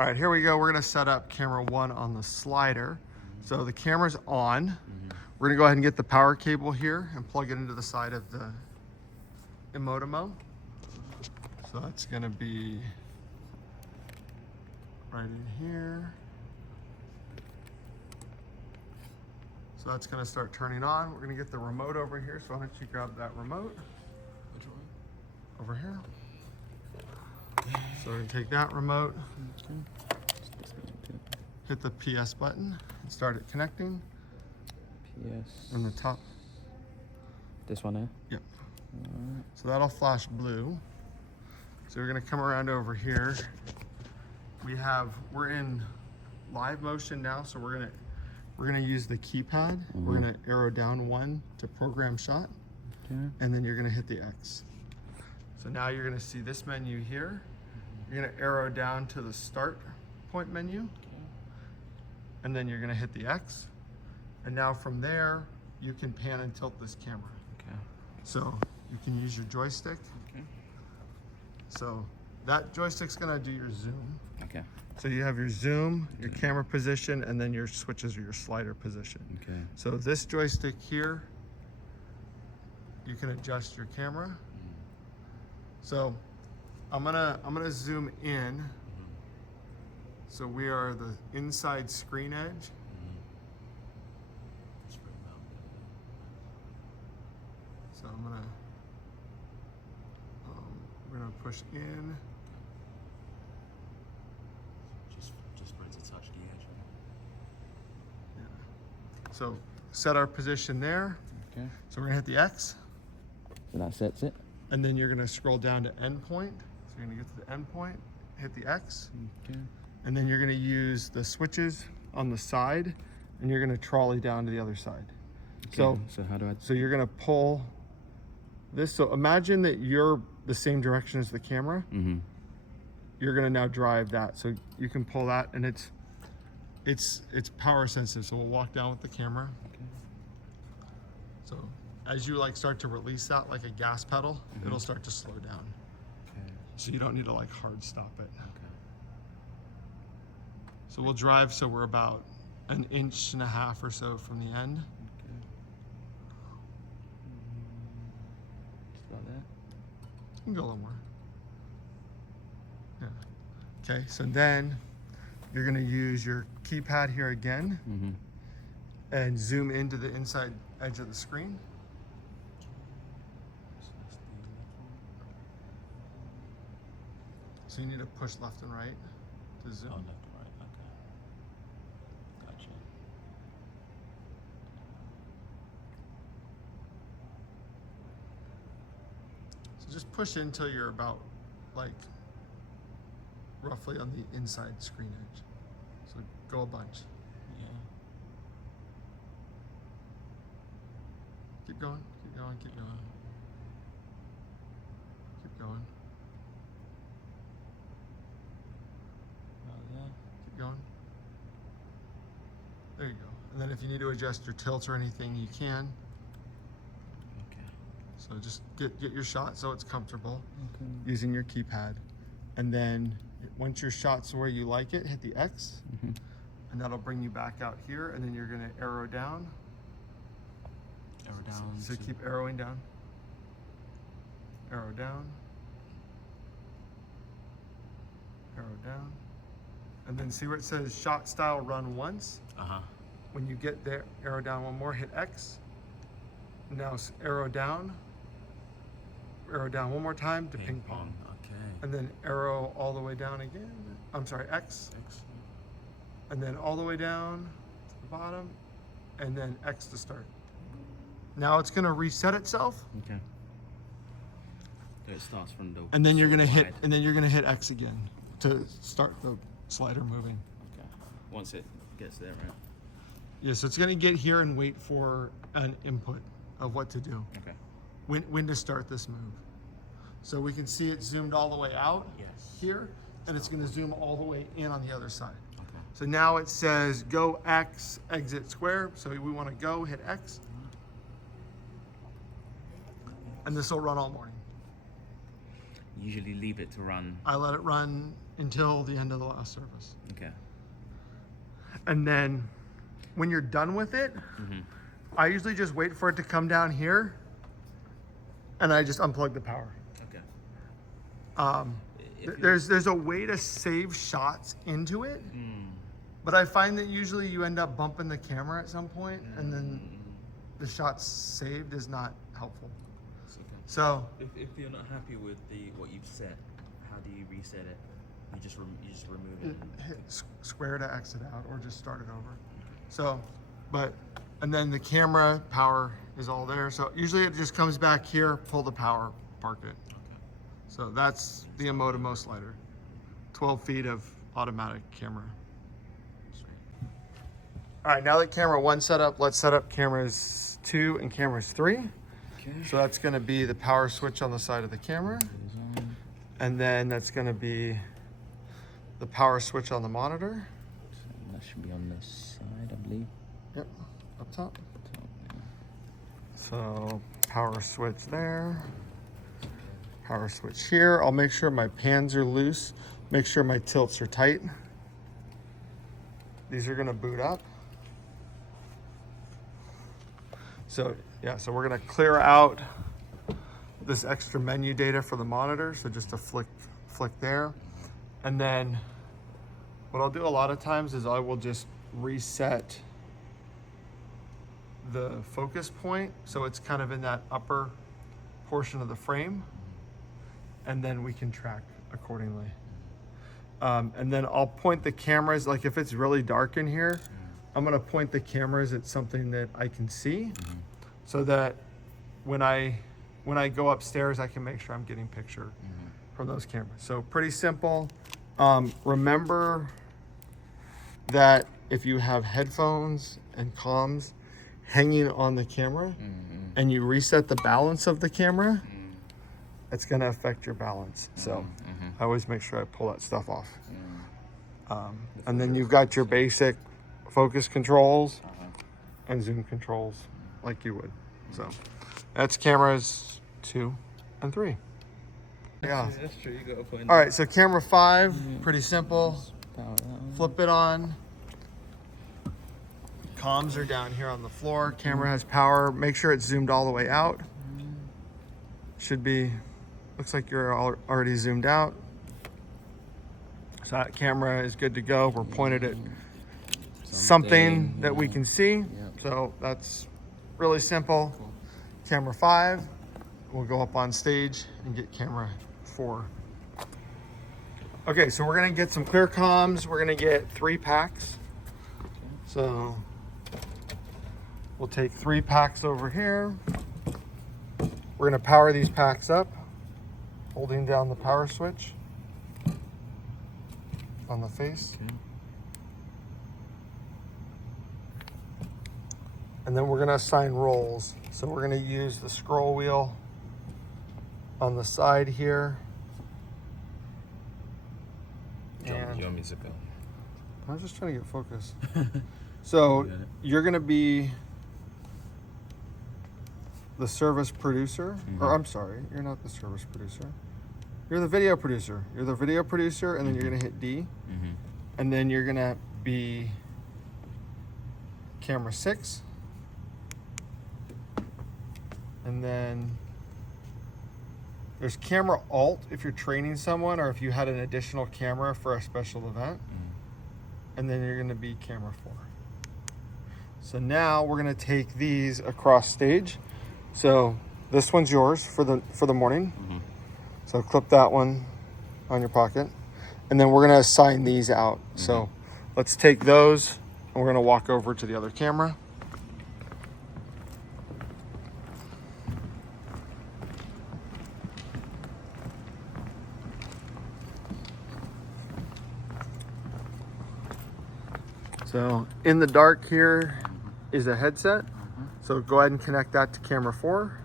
All right, here we go. We're gonna set up camera 1 on the slider. So the camera's on. We're gonna go ahead and get the power cable here and plug it into the side of the Emotimo. So that's gonna be right in here. So that's gonna start turning on. We're gonna get the remote over here. So why don't you grab that remote? Which one? Over here. So we're gonna take that remote, hit the PS button, and start it connecting. PS. In the top. This one here? Yep. So that'll flash blue. So we're gonna come around over here. We're in live motion now, so we're gonna use the keypad. We're gonna arrow down 1 to program shot, and then you're gonna hit the X. So now you're gonna see this menu here. You're gonna arrow down to the start point menu, and then you're gonna hit the X. And now from there, you can pan and tilt this camera. Okay. So you can use your joystick. Okay. So that joystick's gonna do your zoom. Okay. So you have your zoom, your camera position, and then your switches or your slider position. Okay. So this joystick here, you can adjust your camera. So I'm gonna zoom in. So we are the inside screen edge. So we're gonna push in. Just for it to touch the edge. Yeah. So set our position there. Okay. So we're gonna hit the X. So that sets it. And then you're gonna scroll down to endpoint. So you're gonna get to the endpoint, hit the X. Okay. And then you're gonna use the switches on the side, and you're gonna trolley down to the other side. Okay. So how do I? So you're gonna pull this. So imagine that you're the same direction as the camera. You're gonna now drive that. So you can pull that, and it's power sensitive. So we'll walk down with the camera. Okay. So as you start to release that like a gas pedal, it'll start to slow down. Okay. So you don't need to hard stop it. Okay. So we'll drive so we're about 1.5 inches or so from the end. Okay. Just about that. You can go a little more. Yeah. Okay, so then you're gonna use your keypad here again and zoom into the inside edge of the screen. So you need to push left and right to zoom. Oh, left and right. Okay. Gotcha. So just push in until you're about roughly on the inside screen edge. So go a bunch. Yeah. Keep going, keep going, keep going. Keep going. Yeah. Keep going. There you go. And then if you need to adjust your tilt or anything, you can. Okay. So just get your shot so it's comfortable Okay. using your keypad. And then once your shot's where you like it, hit the X. And that'll bring you back out here. And then you're gonna arrow down. Arrow down. So keep arrowing down. Arrow down. Arrow down. And then see where it says shot style run once? When you get there, arrow down one more, hit X. Now arrow down one more time to ping pong. Okay. And then arrow all the way down again. I'm sorry, X. X. And then all the way down to the bottom, and then X to start. Now it's gonna reset itself. Okay. So it starts from the. And then you're gonna wide. hit, and then you're gonna hit X again to start the slider moving. Okay. Once it gets there, right? Yeah, so it's gonna get here and wait for an input of what to do. Okay. When to start this move. So we can see it zoomed all the way out here, and it's gonna zoom all the way in on the other side. Okay. So now it says go X, exit square. So we wanna go, hit X. And this will run all morning. Usually leave it to run. I let it run until the end of the last service. Okay. And then when you're done with it, I usually just wait for it to come down here and I just unplug the power. Okay. There's a way to save shots into it, but I find that usually you end up bumping the camera at some point and then the shots saved is not helpful. Okay. So if you're not happy with what you've set, how do you reset it? You just remove it. hit square to exit out or just start it over. So, and then the camera power is all there. So usually it just comes back here, pull the power, park it. Okay. So that's the Emotimo slider. 12 feet of automatic camera. Sweet. All right, now that camera 1's set up, let's set up cameras 2 and cameras 3. Okay. So that's gonna be the power switch on the side of the camera. And then that's gonna be the power switch on the monitor. So that should be on this side, I believe. Yep, up top. So power switch there. Power switch here. I'll make sure my pans are loose. Make sure my tilts are tight. These are gonna boot up. So yeah, so we're gonna clear out this extra menu data for the monitor. So just a flick there. And then what I'll do a lot of times is I will just reset the focus point so it's kind of in that upper portion of the frame, and then we can track accordingly. And then I'll point the cameras, like if it's really dark in here, I'm gonna point the cameras at something that I can see so that when I go upstairs, I can make sure I'm getting picture from those cameras. So pretty simple. Remember that if you have headphones and comms hanging on the camera and you reset the balance of the camera, it's gonna affect your balance. So I always make sure I pull that stuff off. And then you've got your basic focus controls and zoom controls like you would. So that's cameras 2 and 3. Yeah. That's true. You got a point. All right, so camera 5, pretty simple. Flip it on. Comms are down here on the floor. Camera has power. Make sure it's zoomed all the way out. Should be, looks like you're already zoomed out. So that camera is good to go. We're pointed at something that we can see. So that's really simple. Camera 5, we'll go up on stage and get camera 4. Okay, so we're gonna get some Clearcoms. We're gonna get 3 packs. So we'll take 3 packs over here. We're gonna power these packs up, holding down the power switch on the face. Okay. And then we're gonna assign roles. So we're gonna use the scroll wheel on the side here. Do you want me to go? I was just trying to get focus. So you're gonna be the service producer, or I'm sorry, you're not the service producer. You're the video producer. You're the video producer, and then you're gonna hit D, and then you're gonna be camera 6, and then there's camera alt if you're training someone or if you had an additional camera for a special event, and then you're gonna be camera 4. So now we're gonna take these across stage. So this one's yours for the morning. So clip that one on your pocket, and then we're gonna assign these out. So let's take those and we're gonna walk over to the other camera. So in the dark here is a headset. So go ahead and connect that to camera 4.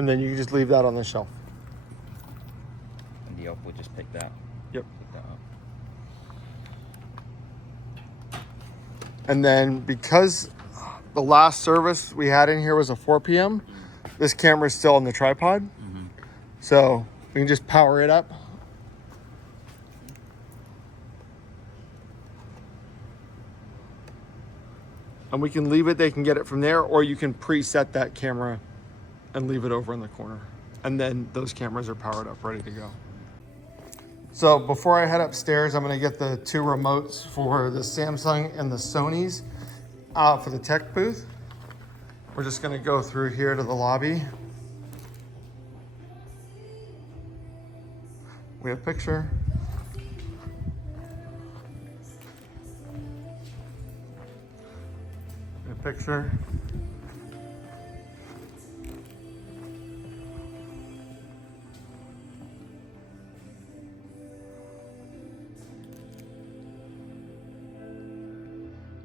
And then you can just leave that on the shelf. And the elf will just pick that. Yep. Pick that up. And then because the last service we had in here was a 4 p.m., this camera is still on the tripod. So we can just power it up. And we can leave it, they can get it from there, or you can preset that camera and leave it over in the corner. And then those cameras are powered up, ready to go. So before I head upstairs, I'm gonna get the 2 remotes for the Samsung and the Sony's out for the tech booth. We're just gonna go through here to the lobby. We have a picture. Picture.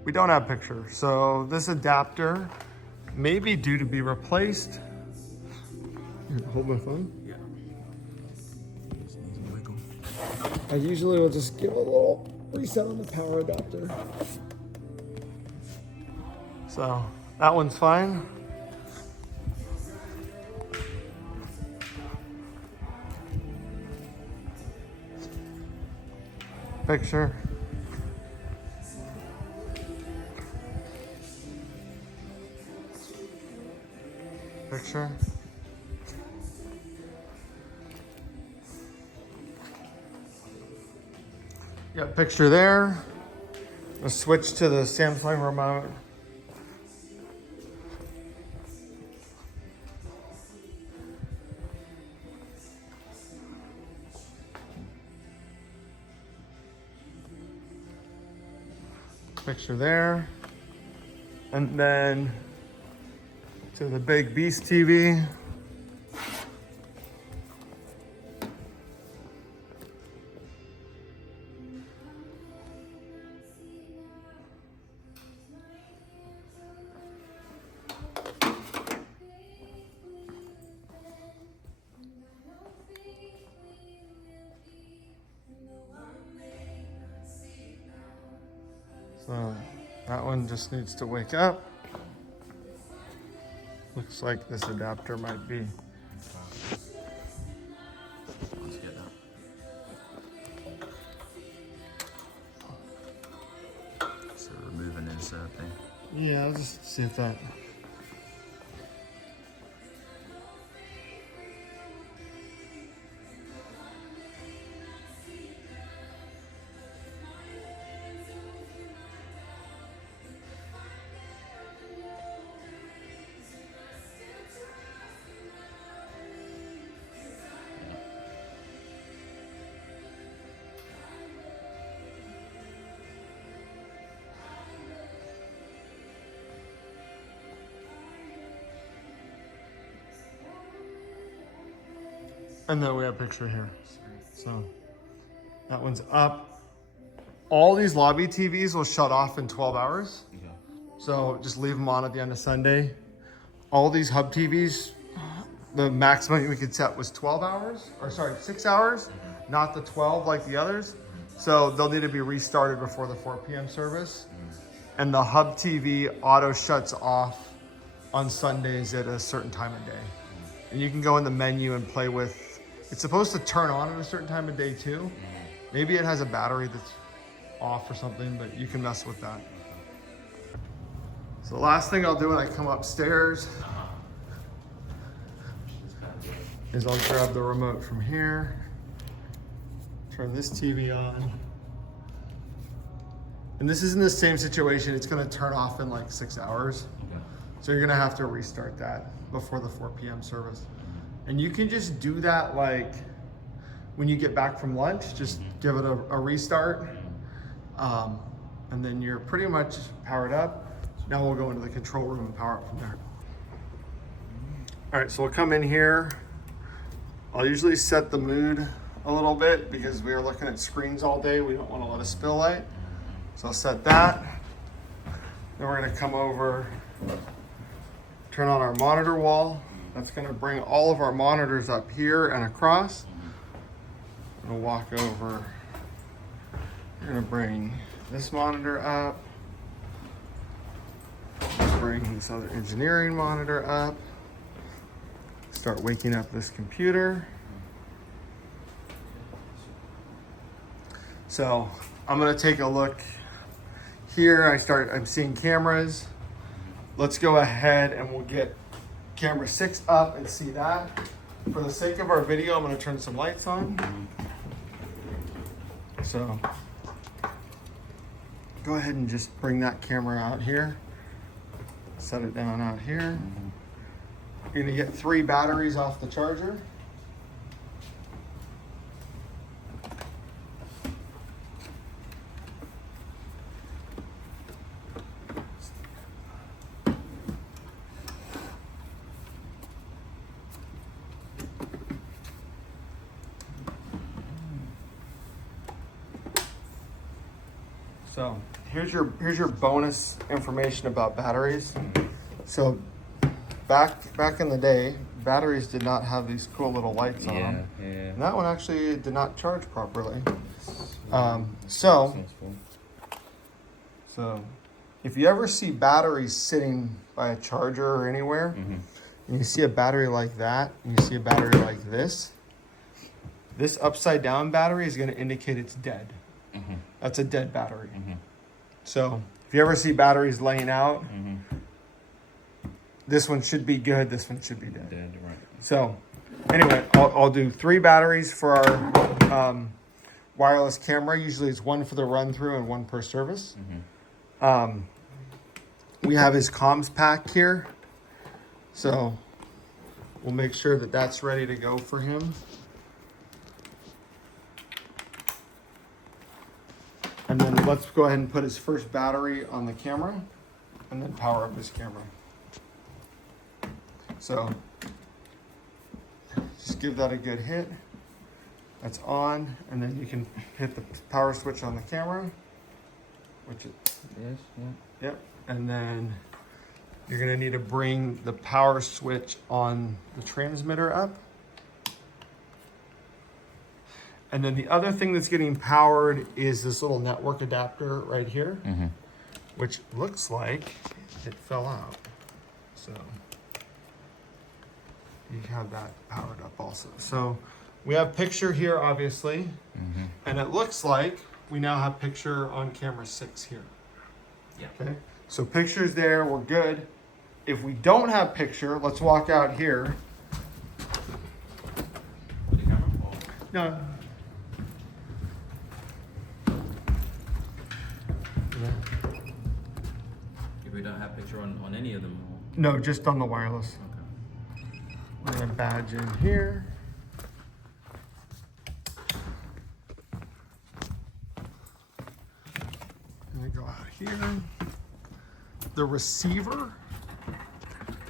We don't have picture, so this adapter may be due to be replaced. Here, hold my phone. Yeah. Just needs a wiggle. I usually will just give a little reset on the power adapter. So that one's fine. Picture. Picture. Got a picture there. I'll switch to the Samsung remote. Picture there. And then to the big beast TV. So that one just needs to wake up. Looks like this adapter might be. Let's get that. So removing this thing. Yeah, I'll just see if that. And then we have a picture here. So that one's up. All these lobby TVs will shut off in 12 hours. Okay. So just leave them on at the end of Sunday. All these hub TVs, the maximum we could set was 12 hours, or sorry, 6 hours, not the 12 like the others. So they'll need to be restarted before the 4 p.m. service. And the hub TV auto shuts off on Sundays at a certain time of day. And you can go in the menu and play with, it's supposed to turn on at a certain time of day too. Maybe it has a battery that's off or something, but you can mess with that. So the last thing I'll do when I come upstairs is I'll grab the remote from here, turn this TV on. And this isn't the same situation. It's gonna turn off in like 6 hours. Okay. So you're gonna have to restart that before the 4 p.m. service. And you can just do that like when you get back from lunch, just give it a restart. And then you're pretty much powered up. Now we'll go into the control room and power up from there. All right, so we'll come in here. I'll usually set the mood a little bit because we are looking at screens all day. We don't want a lot of spill light. So I'll set that. Then we're gonna come over, turn on our monitor wall. That's gonna bring all of our monitors up here and across. I'm gonna walk over. We're gonna bring this monitor up. Let's bring this other engineering monitor up. Start waking up this computer. So I'm gonna take a look here. I'm seeing cameras. Let's go ahead and we'll get camera 6 up and see that. For the sake of our video, I'm gonna turn some lights on. So go ahead and just bring that camera out here. Set it down out here. You're gonna get 3 batteries off the charger. So here's your bonus information about batteries. So back in the day, batteries did not have these cool little lights on them. Yeah. And that one actually did not charge properly. So if you ever see batteries sitting by a charger or anywhere, and you see a battery like that, and you see a battery like this upside down battery is going to indicate it's dead. That's a dead battery. So if you ever see batteries laying out, this one should be good, this one should be dead. Right. So anyway, I'll do 3 batteries for our wireless camera. Usually it's 1 for the run through and 1 per service. We have his comms pack here. So we'll make sure that that's ready to go for him. And then let's go ahead and put his first battery on the camera and then power up his camera. So just give that a good hit. That's on, and then you can hit the power switch on the camera, which is, Yes, yeah. yep. And then you're gonna need to bring the power switch on the transmitter up. And then the other thing that's getting powered is this little network adapter right here, which looks like it fell out. So you have that powered up also. So we have picture here, obviously, and it looks like we now have picture on camera 6 here. Yeah. Okay, so picture's there, we're good. If we don't have picture, let's walk out here. The camera? Or No. if we don't have picture on any of them? Or... No, just on the wireless. Okay. We're gonna badge in here. Gonna go out here. The receiver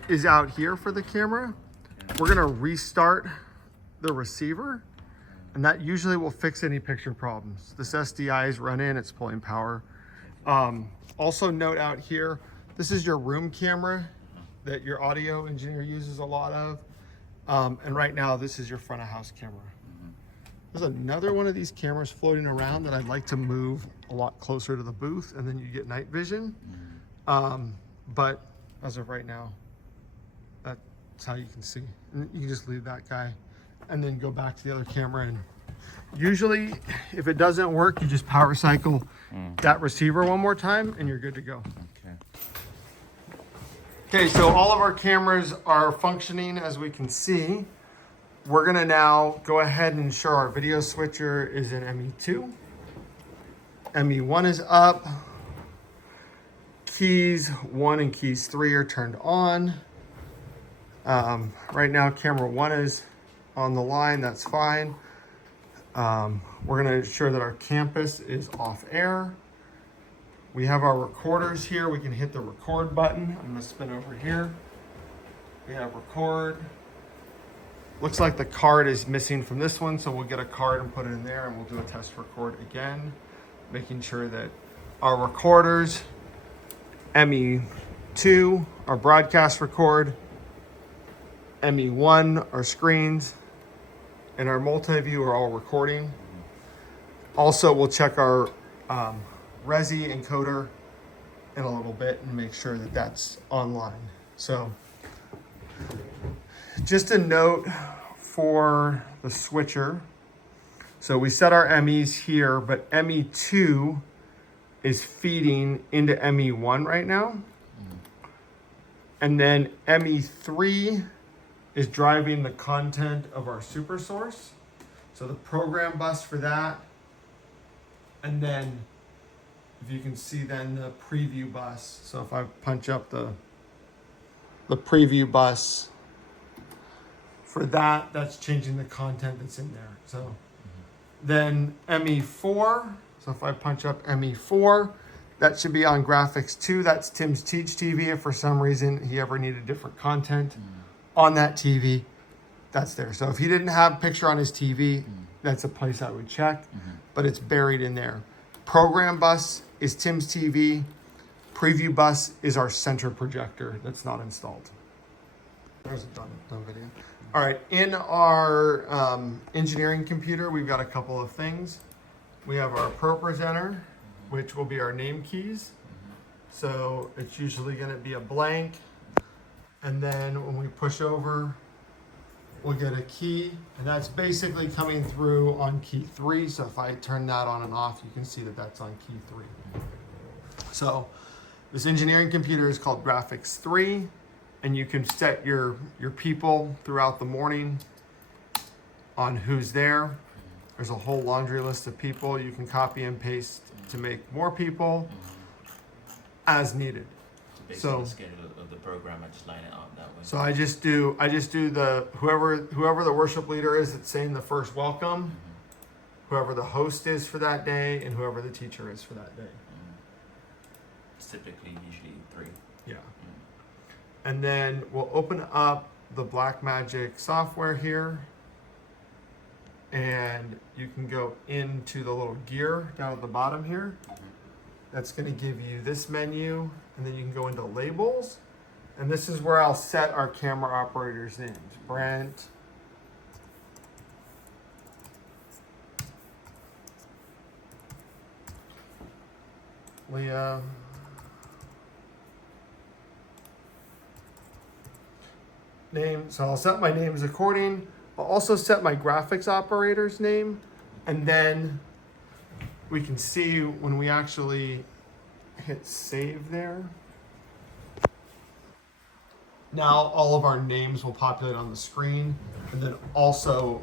is out here for the camera. We're gonna restart the receiver, and that usually will fix any picture problems. This SDI is run in, it's pulling power. Also note out here, this is your room camera that your audio engineer uses a lot of. And right now, this is your front of house camera. There's another one of these cameras floating around that I'd like to move a lot closer to the booth, and then you get night vision. But as of right now, that's how you can see. And you can just leave that guy and then go back to the other camera. And usually, if it doesn't work, you just power cycle that receiver one more time and you're good to go. Okay, so all of our cameras are functioning as we can see. We're gonna now go ahead and ensure our video switcher is in ME2. ME1 is up. Keys 1 and keys 3 are turned on. Right now, camera 1 is on the line, that's fine. We're gonna ensure that our campus is off air. We have our recorders here. We can hit the record button. I'm gonna spin over here. We have record. Looks like the card is missing from this one, so we'll get a card and put it in there, and we'll do a test record again, making sure that our recorders, ME2, our broadcast record, ME1 are screens, and our multi-view are all recording. Also, we'll check our Resi encoder in a little bit and make sure that that's online. So just a note for the switcher. So we set our MEs here, but ME2 is feeding into ME1 right now. And then ME3 is driving the content of our super source. So the program bus for that. And then if you can see then the preview bus. So if I punch up the preview bus for that, that's changing the content that's in there. So then ME4, so if I punch up ME4, that should be on graphics 2. That's Tim's Teach TV. If for some reason he ever needed different content on that TV, that's there. So if he didn't have picture on his TV, that's a place I would check, but it's buried in there. Program bus is Tim's TV. Preview bus is our center projector that's not installed. There's a done video. All right, in our engineering computer, we've got a couple of things. We have our Pro Presenter, which will be our name keys. So it's usually gonna be a blank. And then when we push over, we'll get a key, and that's basically coming through on key 3. So if I turn that on and off, you can see that that's on key 3. So this engineering computer is called Graphics 3, and you can set your people throughout the morning on who's there. There's a whole laundry list of people. You can copy and paste to make more people as needed. Basically, So the schedule of the program, I just line it up that way. So I just do the whoever the worship leader is that's saying the first welcome, whoever the host is for that day, and whoever the teacher is for that day. It's typically usually 3. Yeah. And then we'll open up the Blackmagic software here, and you can go into the little gear down at the bottom here. That's going to give you this menu, and then you can go into labels. And this is where I'll set our camera operators' names. Brent, Leah, name. So I'll set my names according. I'll also set my graphics operator's name, and then we can see when we actually hit save there. Now all of our names will populate on the screen, and then also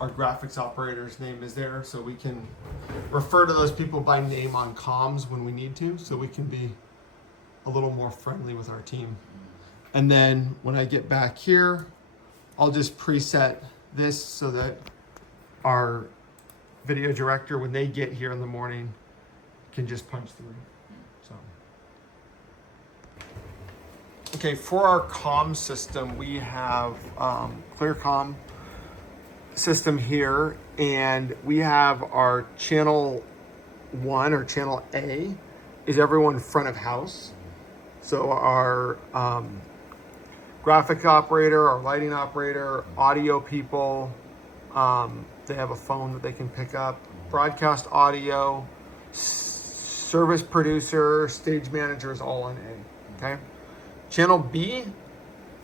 our graphics operator's name is there, so we can refer to those people by name on comms when we need to, so we can be a little more friendly with our team. And then when I get back here, I'll just preset this so that our video director, when they get here in the morning, can just punch through. So, okay, for our comm system, we have Clearcom system here, and we have our channel 1 or channel A is everyone front of house. So our graphic operator, our lighting operator, audio people, they have a phone that they can pick up, broadcast audio, service producer, stage manager is all on A, okay? Channel B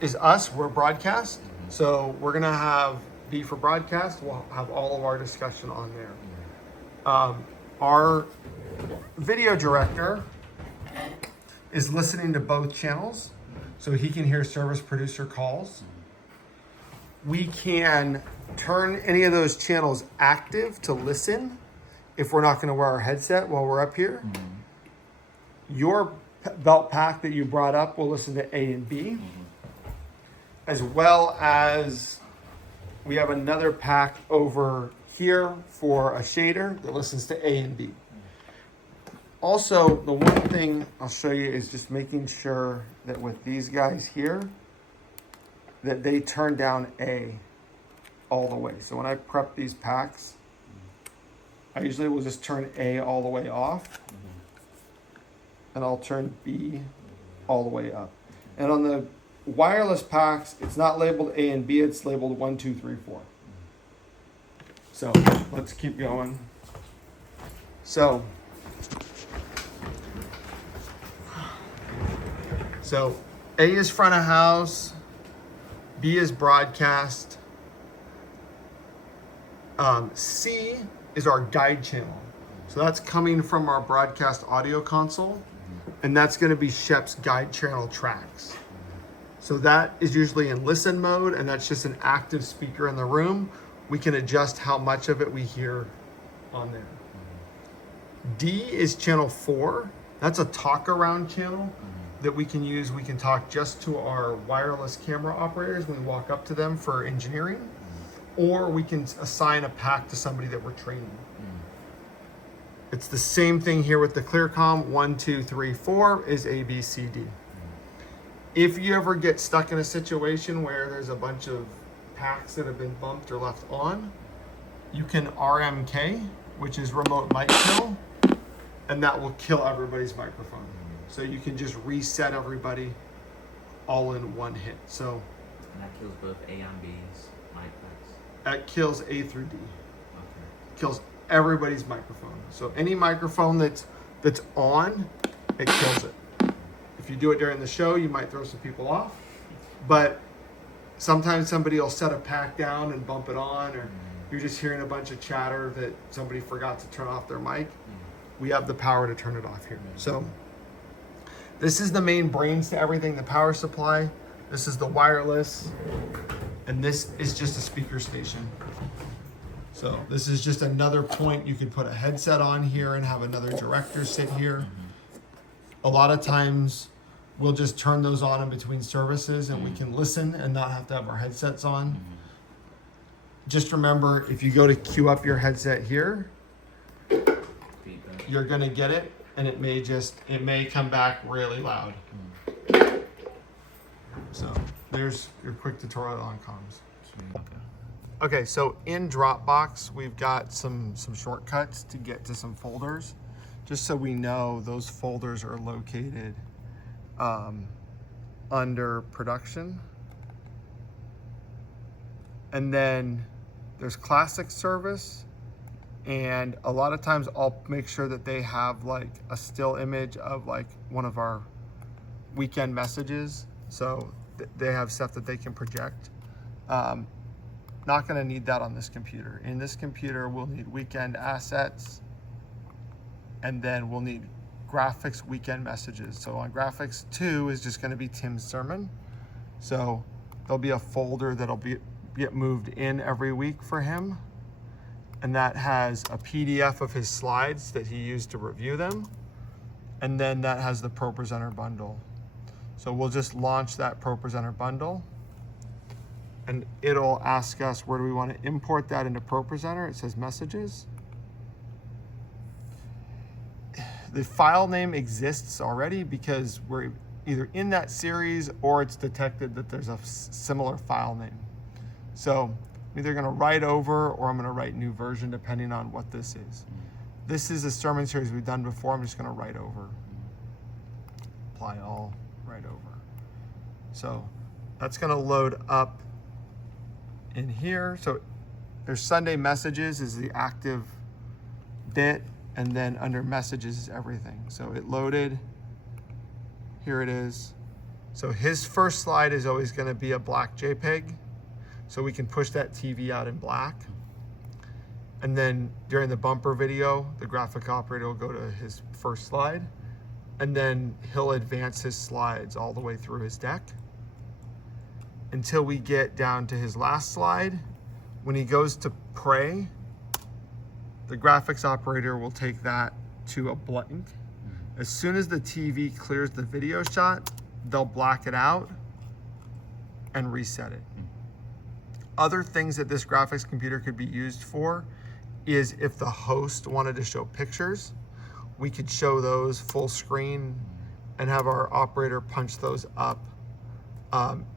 is us, we're broadcast. So we're gonna have B for broadcast, we'll have all of our discussion on there. Our video director is listening to both channels, so he can hear service producer calls. We can turn any of those channels active to listen if we're not going to wear our headset while we're up here. Your belt pack that you brought up will listen to A and B, as well as we have another pack over here for a shader that listens to A and B. Also, the one thing I'll show you is just making sure that with these guys here, that they turn down A all the way. So when I prep these packs, I usually will just turn A all the way off, and I'll turn B all the way up. And on the wireless packs, it's not labeled A and B, it's labeled 1, 2, 3, 4. So let's keep going. So A is front of house, B is broadcast, C is our guide channel. So that's coming from our broadcast audio console, and that's going to be Shep's guide channel tracks. So that is usually in listen mode, and that's just an active speaker in the room. We can adjust how much of it we hear on there. D is channel 4. That's a talk around channel that we can use. We can talk just to our wireless camera operators when we walk up to them for engineering, or we can assign a pack to somebody that we're training. It's the same thing here with the Clearcom. 1, 2, 3, 4 is A, B, C, D. If you ever get stuck in a situation where there's a bunch of packs that have been bumped or left on, you can RMK, which is remote mic kill, and that will kill everybody's microphone. So you can just reset everybody all in one hit. So And that kills both A and B's mic packs. that kills A through D. Okay. Kills everybody's microphone. So any microphone that's on, it kills it. If you do it during the show, you might throw some people off. But sometimes somebody will set a pack down and bump it on, or you're just hearing a bunch of chatter that somebody forgot to turn off their mic. We have the power to turn it off here. So this is the main brains to everything, the power supply. This is the wireless, and this is just a speaker station. So this is just another point. You could put a headset on here and have another director sit here. A lot of times we'll just turn those on in between services and we can listen and not have to have our headsets on. Just remember, if you go to queue up your headset here, you're gonna get it, and it may come back really loud. So there's your quick tutorial on comms. Okay, so in Dropbox, we've got some shortcuts to get to some folders, just so we know those folders are located under production. And then there's classic service. And a lot of times I'll make sure that they have like a still image of like one of our weekend messages. So they have stuff that they can project. Not gonna need that on this computer. In this computer, we'll need weekend assets, and then we'll need graphics weekend messages. So on graphics 2 is just gonna be Tim's sermon. So there'll be a folder that'll get moved in every week for him. And that has a PDF of his slides that he used to review them. And then that has the ProPresenter bundle. So we'll just launch that ProPresenter bundle, and it'll ask us where do we want to import that into ProPresenter. It says messages. The file name exists already because we're either in that series or it's detected that there's a similar file name. So I'm either gonna write over or I'm gonna write new version depending on what this is. This is a sermon series we've done before. I'm just gonna write over. Apply all, write over. So that's gonna load up in here. So there's Sunday messages is the active bit, and then under messages is everything. So it loaded, here it is. So his first slide is always gonna be a black JPEG. So we can push that TV out in black. And then during the bumper video, the graphic operator will go to his first slide, and then he'll advance his slides all the way through his deck until we get down to his last slide. When he goes to pray, the graphics operator will take that to a blank. As soon as the TV clears the video shot, they'll black it out and reset it. Other things that this graphics computer could be used for is if the host wanted to show pictures, we could show those full screen and have our operator punch those up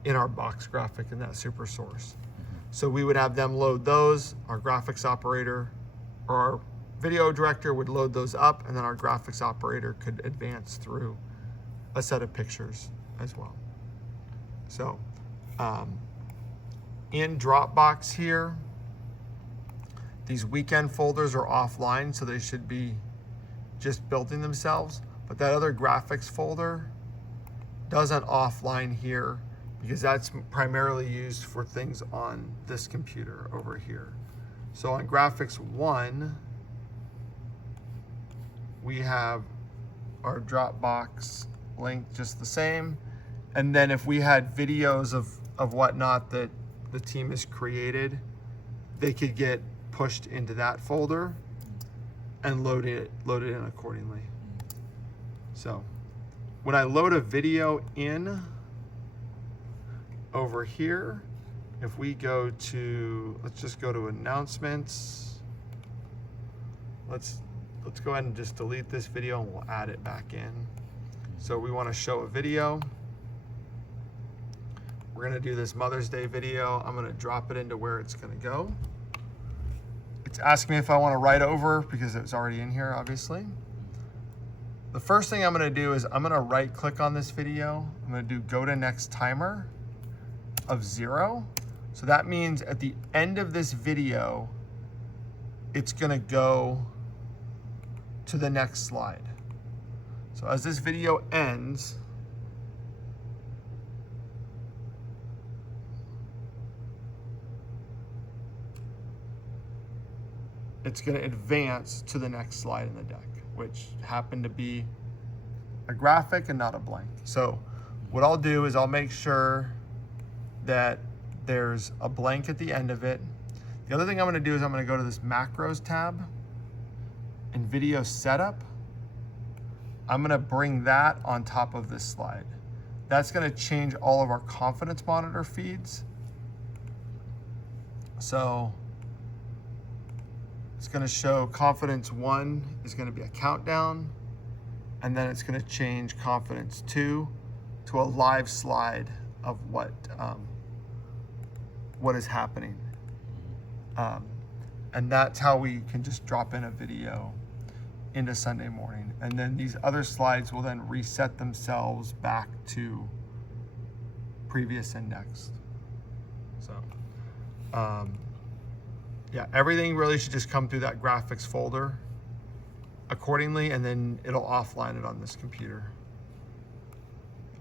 in our box graphic in that super source. So we would have them load those, our graphics operator or our video director would load those up, and then our graphics operator could advance through a set of pictures as well. So in Dropbox here, these weekend folders are offline, so they should be just building themselves. But that other graphics folder doesn't offline here because that's primarily used for things on this computer over here. So on graphics 1, we have our Dropbox link just the same. And then if we had videos of whatnot that the team has created, they could get pushed into that folder and loaded in accordingly. So when I load a video in over here, if we go to, let's just go to announcements. Let's go ahead and just delete this video and we'll add it back in. So we want to show a video. We're going to do this Mother's Day video. I'm going to drop it into where it's going to go. It's asking me if I want to write over because it's already in here, obviously. The first thing I'm going to do is I'm going to right click on this video. I'm going to do go to next timer of 0. So that means at the end of this video, it's going to go to the next slide. So as this video ends, it's going to advance to the next slide in the deck, which happened to be a graphic and not a blank. So what I'll do is I'll make sure that there's a blank at the end of it. The other thing I'm going to do is I'm going to go to this macros tab and video setup. I'm going to bring that on top of this slide. That's going to change all of our confidence monitor feeds. So it's going to show confidence 1 is going to be a countdown, and then it's going to change confidence 2 to a live slide of what is happening. And that's how we can just drop in a video into Sunday morning. And then these other slides will then reset themselves back to previous index. So, yeah, everything really should just come through that graphics folder accordingly, and then it'll offline it on this computer.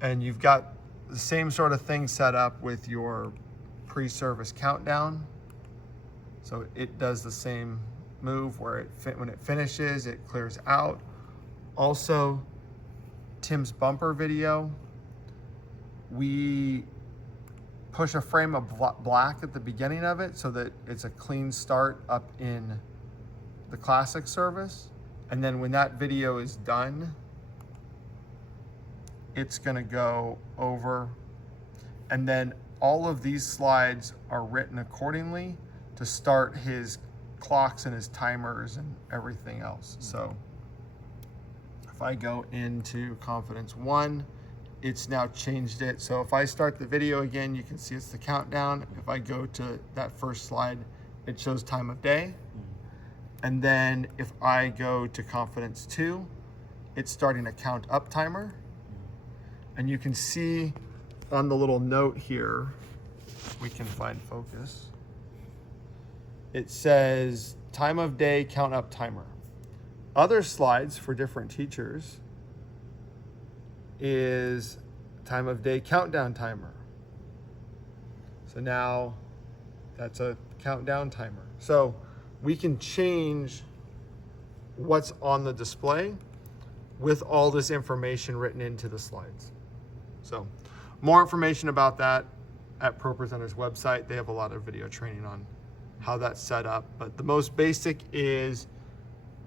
And you've got the same sort of thing set up with your pre-service countdown. So it does the same move where when it finishes, it clears out. Also, Tim's bumper video, we push a frame of black at the beginning of it so that it's a clean start up in the classic service. And then when that video is done, it's gonna go over, and then all of these slides are written accordingly to start his clocks and his timers and everything else. So if I go into confidence 1, it's now changed it. So if I start the video again, you can see it's the countdown. If I go to that first slide, it shows time of day. And then if I go to confidence 2, it's starting a count up timer. And you can see on the little note here, we can find focus. It says time of day count up timer. Other slides for different teachers is time of day countdown timer. So now that's a countdown timer. So we can change what's on the display with all this information written into the slides. So more information about that at ProPresenter's website. They have a lot of video training on how that's set up, but the most basic is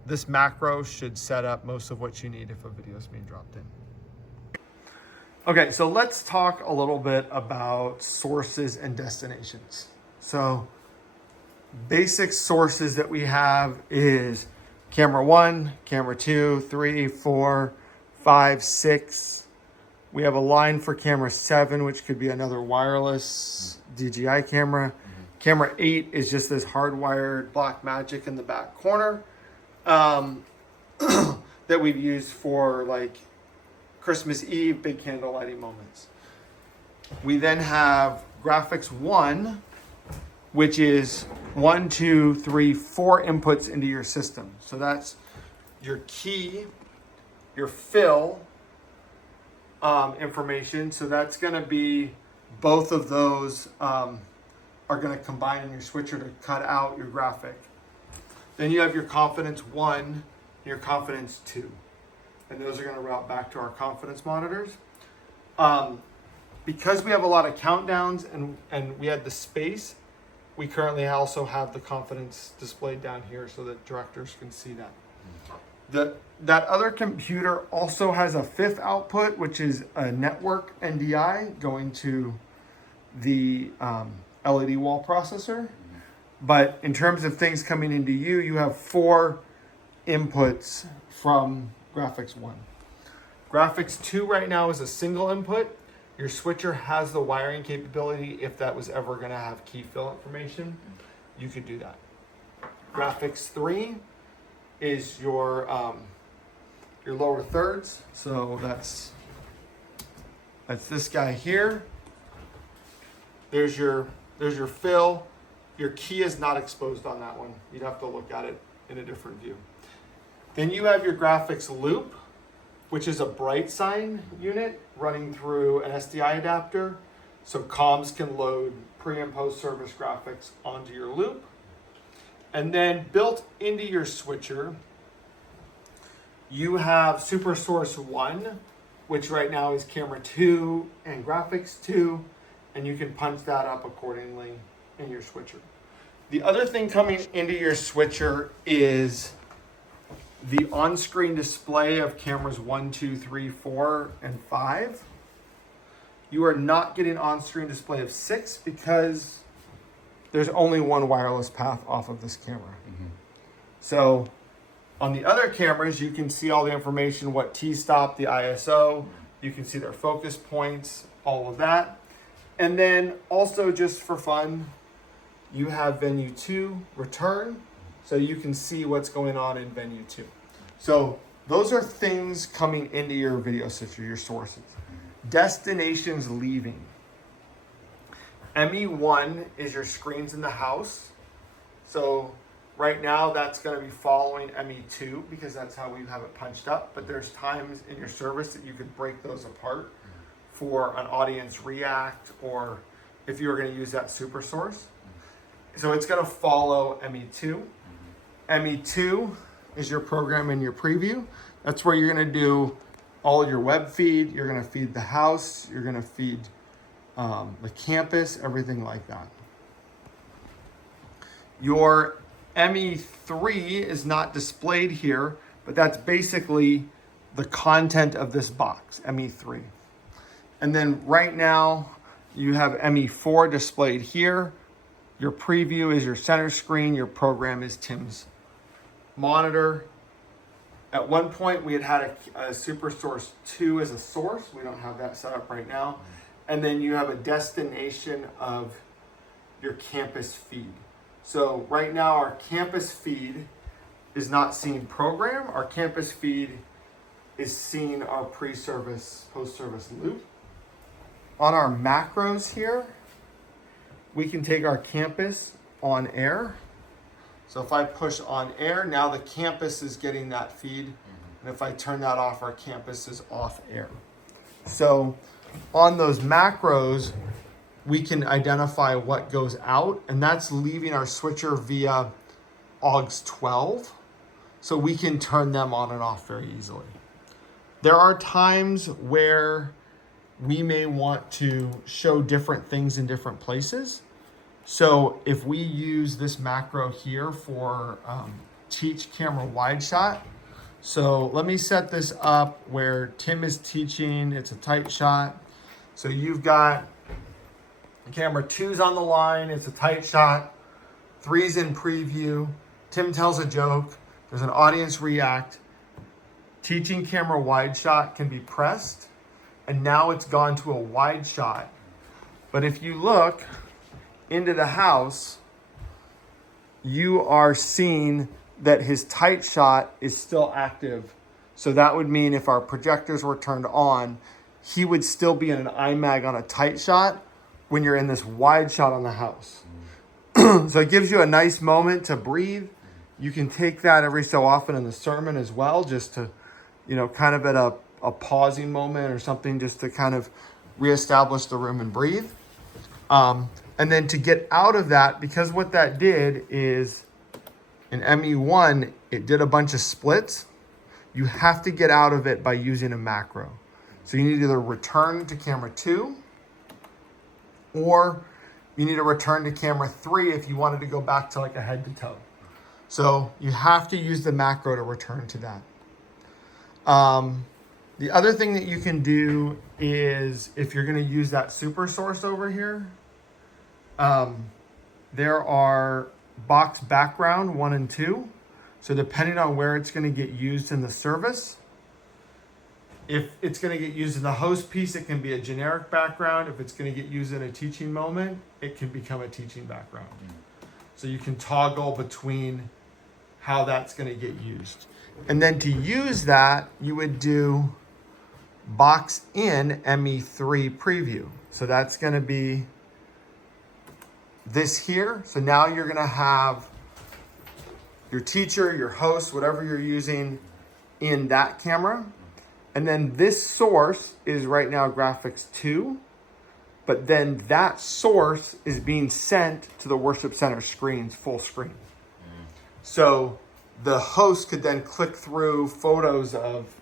this macro should set up most of what you need if a video is being dropped in. Okay, so let's talk a little bit about sources and destinations. So basic sources that we have is camera 1, camera 2, 3, 4, 5, 6. We have a line for camera 7, which could be another wireless DJI camera. Camera 8 is just this hardwired black magic in the back corner that we've used for like Christmas Eve, big candle lighting moments. We then have graphics 1, which is 1, 2, 3, 4 inputs into your system. So that's your key, your fill information. So that's going to be both of those are going to combine in your switcher to cut out your graphic. Then you have your confidence 1 and your confidence 2. And those are going to route back to our confidence monitors. Because we have a lot of countdowns and we had the space, we currently also have the confidence displayed down here so that directors can see that. That other computer also has a 5th output, which is a network NDI going to the LED wall processor. But in terms of things coming into you, you have 4 inputs from Graphics 1. Graphics 2 right now is a single input. Your switcher has the wiring capability. If that was ever going to have key fill information, you could do that. Graphics 3 is your lower thirds. So that's this guy here. There's your fill. Your key is not exposed on that one. You'd have to look at it in a different view. Then you have your graphics loop, which is a bright sign unit running through an SDI adapter. So comms can load pre and post service graphics onto your loop. And then built into your switcher, you have SuperSource 1, which right now is camera 2 and graphics 2, and you can punch that up accordingly in your switcher. The other thing coming into your switcher is the on-screen display of cameras 1, 2, 3, 4, and 5. You are not getting on-screen display of 6 because there's only one wireless path off of this camera. Mm-hmm. So on the other cameras, you can see all the information, what T-stop, the ISO, you can see their focus points, all of that. And then also just for fun, you have venue 2 return, so you can see what's going on in venue 2. So those are things coming into your video switcher, your sources. Destinations leaving. ME1 is your screens in the house. So right now that's going to be following ME2 because that's how we have it punched up. But there's times in your service that you could break those apart for an audience react or if you were going to use that super source. So it's going to follow ME2. ME2 is your program in your preview. That's where you're going to do all your web feed. You're going to feed the house. You're going to feed the campus, everything like that. Your ME3 is not displayed here, but that's basically the content of this box, ME3. And then right now you have ME4 displayed here. Your preview is your center screen. Your program is Tim's monitor. At one point we had a SuperSource 2 as a source. We don't have that set up right now. And then you have a destination of your campus feed. So right now our campus feed is not seeing program. Our campus feed is seeing our pre-service, post-service loop. On our macros here, we can take our campus on air. So if I push on air, now the campus is getting that feed. And if I turn that off, our campus is off air. So on those macros, we can identify what goes out, and that's leaving our switcher via AUX 12. So we can turn them on and off very easily. There are times where we may want to show different things in different places. So if we use this macro here for teach camera wide shot. So let me set this up where Tim is teaching, it's a tight shot. So you've got camera 2's on the line, it's a tight shot, 3's in preview, Tim tells a joke, there's an audience react. Teaching camera wide shot can be pressed, and now it's gone to a wide shot. But if you look into the house, you are seeing that his tight shot is still active. So that would mean if our projectors were turned on, he would still be in an iMag on a tight shot when you're in this wide shot on the house. So it gives you a nice moment to breathe. You can take that every so often in the sermon as well, just to, kind of at a pausing moment or something, just to kind of reestablish the room and breathe. And then to get out of that, because what that did is in ME1, it did a bunch of splits. You have to get out of it by using a macro. So you need to either return to camera 2 or you need to return to camera 3 if you wanted to go back to like a head to toe. So you have to use the macro to return to that. The other thing that you can do is if you're going to use that super source over here, there are box background 1 and 2. So depending on where it's going to get used in the service, if it's going to get used in the host piece, it can be a generic background. If it's going to get used in a teaching moment, it can become a teaching background. So you can toggle between how that's going to get used. And then to use that, you would do box in ME3 preview. So that's going to be this here. So now you're going to have your teacher, your host, whatever you're using in that camera. And then this source is right now graphics 2, but then that source is being sent to the worship center screens, full screen. So the host could then click through photos of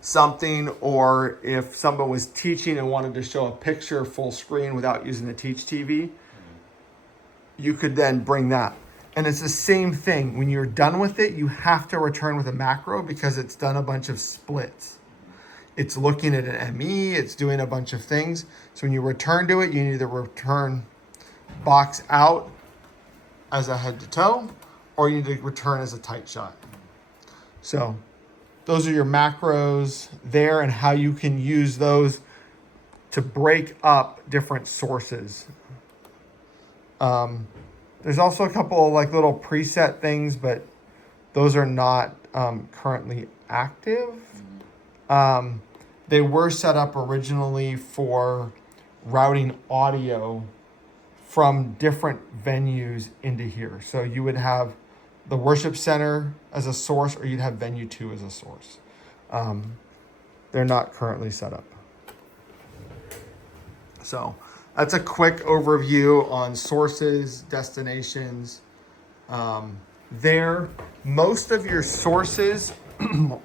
something, or if someone was teaching and wanted to show a picture full screen without using the Teach TV, you could then bring that. And it's the same thing. When you're done with it, you have to return with a macro because it's done a bunch of splits. It's looking at an ME, it's doing a bunch of things. So when you return to it, you need to return box out as a head to toe, or you need to return as a tight shot. So those are your macros there and how you can use those to break up different sources. There's also a couple of like little preset things, but those are not currently active. They were set up originally for routing audio from different venues into here. So you would have the worship center as a source, or you'd have venue 2 as a source. They're not currently set up. So that's a quick overview on sources, destinations. Most of your sources,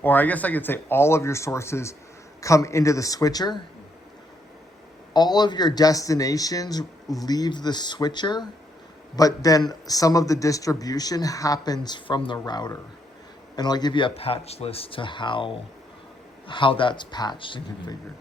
or I guess I could say all of your sources, come into the switcher. All of your destinations leave the switcher, but then some of the distribution happens from the router. And I'll give you a patch list to how that's patched and configured.